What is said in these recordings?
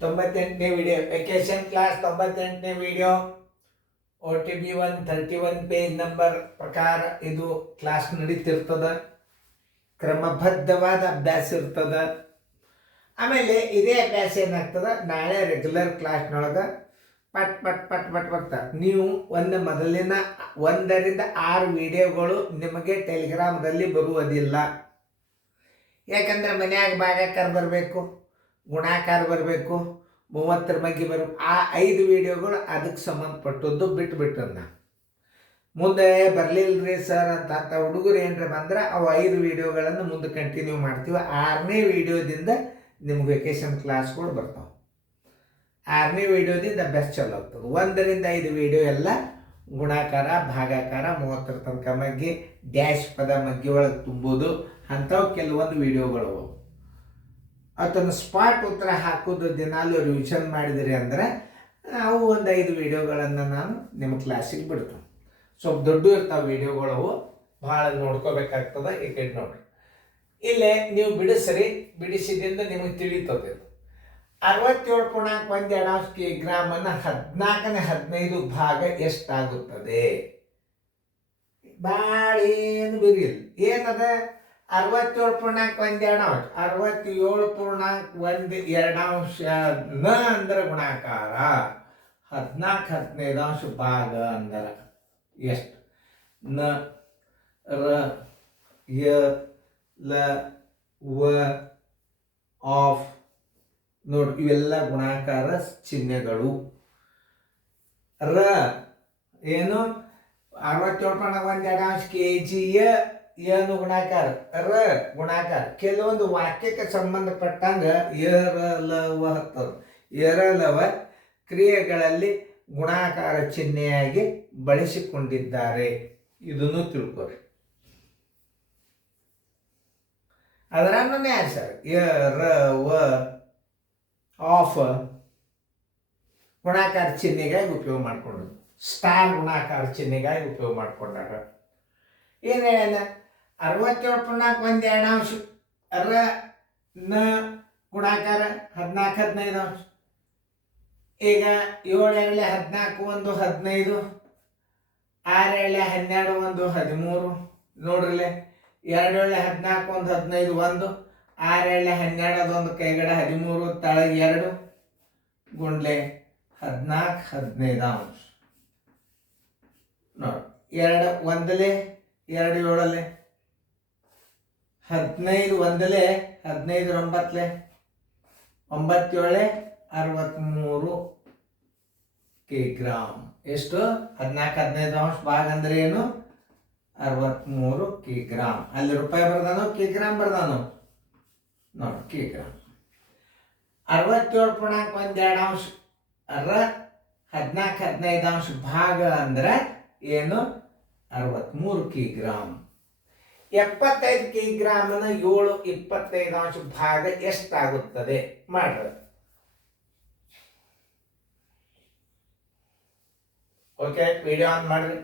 98ನೇ video vacation class 98ನೇ video OTB 131 page number ಪ್ರಕಾರ ಇದು ಕ್ಲಾಸ್ ನಡೀತಿರ್ತದ. ಕ್ರಮಬದ್ಧವಾದ ಅಭ್ಯಾಸ ಇರ್ತದ. ಆಮೇಲೆ ಇದೇ ಅಭ್ಯಾಸ ಏನಾಗ್ತದ, ನಾಳೆ ರೆಗ್ಯುಲರ್ ಕ್ಲಾಸ್ನೊಳಗೆ ಪಟ್ ಪಟ್ ಪಟ್ ಪಟ್ ಬರ್ತಾ ನೀವು ಮೊದಲಿನ 1 ರಿಂದ 6 ವಿಡಿಯೋಗಳು ನಿಮಗೆ ಟೆಲಿಗ್ರಾಮ್ದಲ್ಲಿ ಬರುವುದಿಲ್ಲ. ಯಾಕಂದ್ರೆ ಮನ್ಯಾಗ ಭಾಗಾಕಾರ ಬರಬೇಕು, ಗುಣಾಕಾರ ಬರಬೇಕು, 30ರ ಬಗ್ಗೆ ಬರಬೇಕು. ಆ 5 ವಿಡಿಯೋಗಳು ಅದಕ್ಕೆ ಸಂಬಂಧಪಟ್ಟದ್ದು ಬಿಟ್ಟುಬಿಟ್ಟನ್ನ. ಮುಂದೆ ಬರಲಿಲ್ಲರಿ ಸರ್ ಅಂತ ಹುಡುಗರು ಏನರ ಬಂದ್ರೆ ಅವು 5 ವಿಡಿಯೋಗಳನ್ನು ಮುಂದೆ ಕಂಟಿನ್ಯೂ ಮಾಡ್ತೀವಿ. 6ನೇ ವಿಡಿಯೋದಿಂದ ನಿಮ್ಗೆ ವೆಕೇಶನ್ ಕ್ಲಾಸ್ಗಳು ಬರ್ತಾವೆ. 6ನೇ ವಿಡಿಯೋದಿಂದ ಅಭ್ಯಾಸ ಚಲೋ ಆಗ್ತದೆ. 1 ರಿಂದ 5 ವಿಡಿಯೋ ಎಲ್ಲ ಗುಣಾಕಾರ, ಭಾಗಾಕಾರ, 30ರ ತನಕ ಮಗ್ಗಿ, ಡ್ಯಾಶ್ ಪದ ಮಗ್ಗಿ ಒಳಗೆ ತುಂಬೋದು ಅಂಥವು ಕೆಲವೊಂದು ವಿಡಿಯೋಗಳು. ಅದನ್ನು ಸ್ಪಾಟ್ ಉತ್ತರ ಹಾಕೋದು ದಿನಾಲು ರಿವಿಷನ್ ಮಾಡಿದಿರಿ ಅಂದರೆ ಅವು ಒಂದು 5 ವಿಡಿಯೋಗಳನ್ನು ನಾನು ನಿಮ್ಮ ಕ್ಲಾಸಿಗೆ ಬಿಡ್ತೇನೆ. ಸ್ವಲ್ಪ ದೊಡ್ಡ ಇರ್ತಾವೆ ವಿಡಿಯೋಗಳವು, ಭಾಳ ನೋಡ್ಕೋಬೇಕಾಗ್ತದೆ. ಈ ಕಡೆ ನೋಡ್ರಿ, ಇಲ್ಲೇ ನೀವು ಬಿಡಿಸಿದಿಂದ ನಿಮಗೆ ತಿಳಿತದೆ. 67.1 ಕಿಗ್ರಾಮನ್ನು 14ನೇ 15 ಭಾಗ ಎಷ್ಟಾಗುತ್ತದೆ? ಭಾಳ ಏನು ಬಿರಿಲ್ಲ. ಏನದ 67.1 67.1 ನ ಅಂದ್ರೆ ಗುಣಾಕಾರ, 14/15 ಭಾಗ ಅಂದ್ರೆ ಎಷ್ಟು? ನ, ರ, ಯ, ಲ, ವ, ಆಫ್ ನೋಡಿ, ಇವೆಲ್ಲ ಗುಣಾಕಾರ ಚಿಹ್ನೆಗಳು. ರ ಏನು 67.1 kg ಏನು ಗುಣಾಕಾರ, ರ ಗುಣಾಕಾರ. ಕೆಲವೊಂದು ವಾಕ್ಯಕ್ಕೆ ಸಂಬಂಧಪಟ್ಟಂಗೆ ಎರಲವ ಹತ್ತದ. ಎರಲವ ಕ್ರಿಯೆಗಳಲ್ಲಿ ಗುಣಾಕಾರ ಚಿಹ್ನೆಯಾಗಿ ಬಳಸಿಕೊಂಡಿದ್ದಾರೆ. ಇದನ್ನು ತಿಳ್ಕೊರಿ. ಅದರನ್ನೇ ಆನ್ಸರ್ ವ ಆಫ್ ಗುಣಾಕಾರ ಚಿಹ್ನೆಗಾಗಿ ಉಪಯೋಗ ಮಾಡಿಕೊಂಡು, ಸ್ಟಾರ್ ಗುಣಾಕಾರ ಚಿಹ್ನೆಗಾಗಿ ಉಪಯೋಗ ಮಾಡಿಕೊಂಡಾಗ. ಏನು ಹೇಳ 67.1 ರ ನ ಗುಣಾಕಾರ 14/15. ಈಗ 7 ಎಳೆ 14 1 15, 6 ಎಳೆ 12 1 13. ನೋಡ್ರಿಲೆ 2 ಎಳೆ 14 1 15 1, 6 ಎಳೆ 12 ಅದೊಂದು ಕೈಗಡೆ 13, ತಳಗೆ 2 ಗುಂಡ್ಲೆ 14/15. ನೋಡಿ 2 ಒಂದಲೆ 2 7 15 ಒಂದಲೆ 15 9 9 7 63 ಕಿಗ್ರಾಮ್. ಎಷ್ಟು? 14/15 ಭಾಗ ಅಂದ್ರೆ ಏನು? 63 ಕಿಗ್ರಾಮ್. ಅಲ್ಲಿ ರೂಪಾಯಿ ಬರ್ದಾನು, ಕಿಗ್ರಾಮ್ ಬರ್ದಾನು ನೋಡಿ, ಕಿಗ್ರಾಮ್. 67.1 ರ 14/15 ಭಾಗ ಅಂದ್ರೆ ಏನು? 63 ಕಿಗ್ರಾಮ್. 75 ಕಿಗ್ರಾಮನ 7/25 ಭಾಗ ಎಷ್ಟಾಗುತ್ತದೆ? ಮಾಡ್ರಿ. ಓಕೆ, ವಿಡಿಯೋ ಆನ್ ಮಾಡ್ರಿ,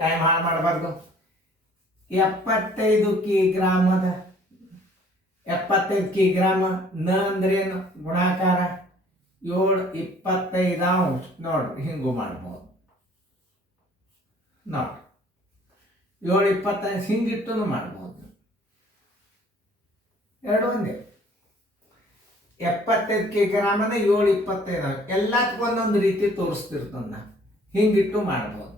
ಟೈಮ್ ಹಾಳು ಮಾಡಬಾರ್ದು. 75 ಕಿಗ್ರಾಮದ 75 ಕಿಗ್ರಾಮ ನ ಅಂದ್ರೇನು? ಗುಣಾಕಾರ 7/25. ನೋಡ್ರಿ, ಹಿಂಗೂ ಮಾಡ್ಬೋದು. ನೋಡ್ರಿ 7/25 ಹಿಂಗಿಟ್ಟು ಮಾಡ್ಬೋದು. ಎರಡು ಒಂದೇ. 75 ಕಿಗ್ರಾಮನ 7/25 ಎಲ್ಲದಕ್ಕೂ ಒಂದೊಂದು ರೀತಿ ತೋರಿಸ್ತಿರ್ತದ. ಹಿಂಗಿಟ್ಟು ಮಾಡ್ಬೋದು.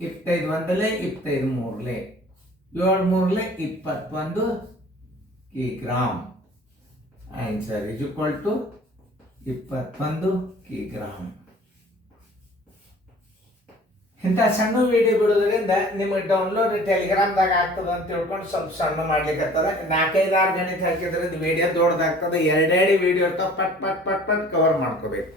25 ಒಂದಲೆ 25 ಮೂರಲೆ 7 ಮೂರಲೆ 21 kilogram. Answer is equal to 21 kilogram. ಇಂಥ ಸಣ್ಣ ವಿಡಿಯೋ ಬಿಡೋದ್ರಿಂದ ನಿಮಗೆ ಡೌನ್ಲೋಡ್ ಟೆಲಿಗ್ರಾಮ್ದಾಗ ಆಗ್ತದೆ ಅಂತ ತಿಳ್ಕೊಂಡು ಸ್ವಲ್ಪ ಸಣ್ಣ ಮಾಡ್ಲಿಕ್ಕೆ 4-5 ಗಣಿತ ಹಾಕಿದ್ರೆ ವಿಡಿಯೋ ದೊಡ್ಡದಾಗ್ತದೆ. 2 ವಿಡಿಯೋ ಇರ್ತಾವೆ, ಪಟ್ ಪಟ್ ಪಟ್ ಪಟ್ ಕವರ್ ಮಾಡ್ಕೋಬೇಕು.